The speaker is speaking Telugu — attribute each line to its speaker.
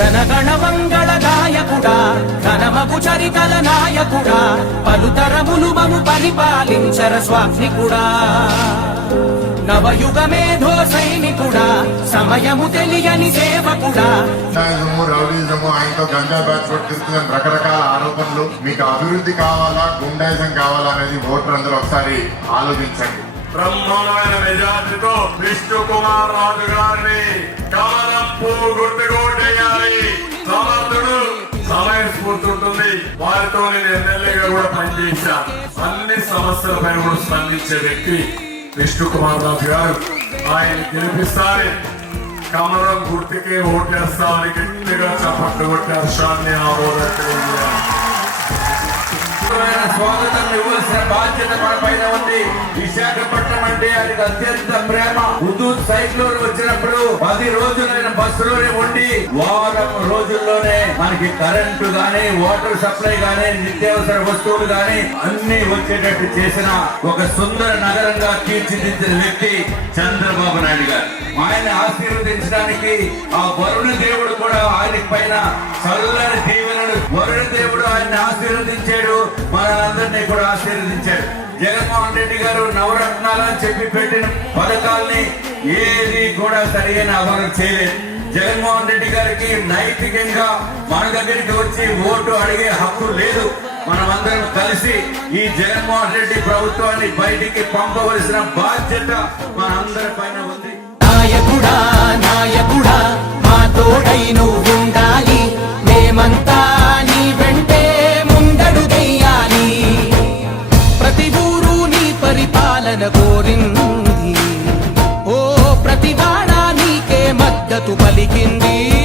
Speaker 1: జనగణ మంగళ గాయకుడా ఘనమగు చరితల నాయకుడా పలుతరములు మము పరిపాలించర స్వామికుడా నవయుగ మేధో సైనికుడా సమయము తెలియని సేవకుడా.
Speaker 2: గుండాయిజము రౌడీజము ఆయనతో గంజా బ్యాచ్ రకరకాల ఆరోపణలు మీకు అభివృద్ధి కావాలా గుండాయిజం కావాలా అనేది ఓటర్ అందరూ ఒకసారి ఆలోచించండి.
Speaker 3: బ్రహ్మాండమైన మెజార్టీతో విష్ణు కుమార్ రాజు గారిని కమలం పువ్వు నేను ఎమ్మెల్యేగా కూడా పనిచేసిన అన్ని సమస్యలపై కూడా స్పందించే వ్యక్తి విష్ణు కుమార్ రాజు గారు. ఆయన గెలిపిస్తారని కమలం గుర్తుకే ఓటేస్తామని గట్టిగా చప్పట్లు కొట్టారు హర్షాన్ని ఆమోదం
Speaker 4: స్వాగతం ఇవ్వాల్సిన బాధ్యత మన పైన ఉంది. విశాఖపట్నం అంటే అది అత్యంత ప్రేమ. ఉదూ సైక్లోన్ వచ్చినప్పుడు పది రోజులైన బస్సులోనే ఉండి వారం రోజుల్లోనే మనకి కరెంటు గాని వాటర్ సప్లై గాని నిత్యావసర వస్తువులు గాని అన్ని వచ్చేటట్టు చేసిన ఒక సుందర నగరంగా తీర్చిదిద్దిన వ్యక్తి చంద్రబాబు నాయుడు గారు. ఆయన ఆశీర్వదించడానికి ఆ వరుణ దేవుడు కూడా ఆయన పైన చల్లని దీవెనలు. వరుణ దేవుడు ఆయన్ని ఆశీర్వదించాడు. మనందరినీ కూడా ఆశీర్వదించాడు. జగన్మోహన్ రెడ్డి గారు నవరత్నాలు అని చెప్పి పెట్టిన పథకాల్ని ఏది కూడా సరిగైన అమలు చేయలేదు. జగన్మోహన్ రెడ్డి గారికి నైతికంగా మన దగ్గరికి వచ్చి ఓటు అడిగే హక్కు లేదు. మనమందరం కలిసి ఈ జగన్మోహన్ రెడ్డి ప్రభుత్వాన్ని బయటికి పంపవలసిన బాధ్యత మనందరి పైన ఉంది.
Speaker 1: నాయకుడా నాయకుడా మా తోడై ఉండాలి మేమంతా వెంటే ప్రతి పరిపాలన కోరింది. ఓ ప్రతిభ మద్దతు పలికింది.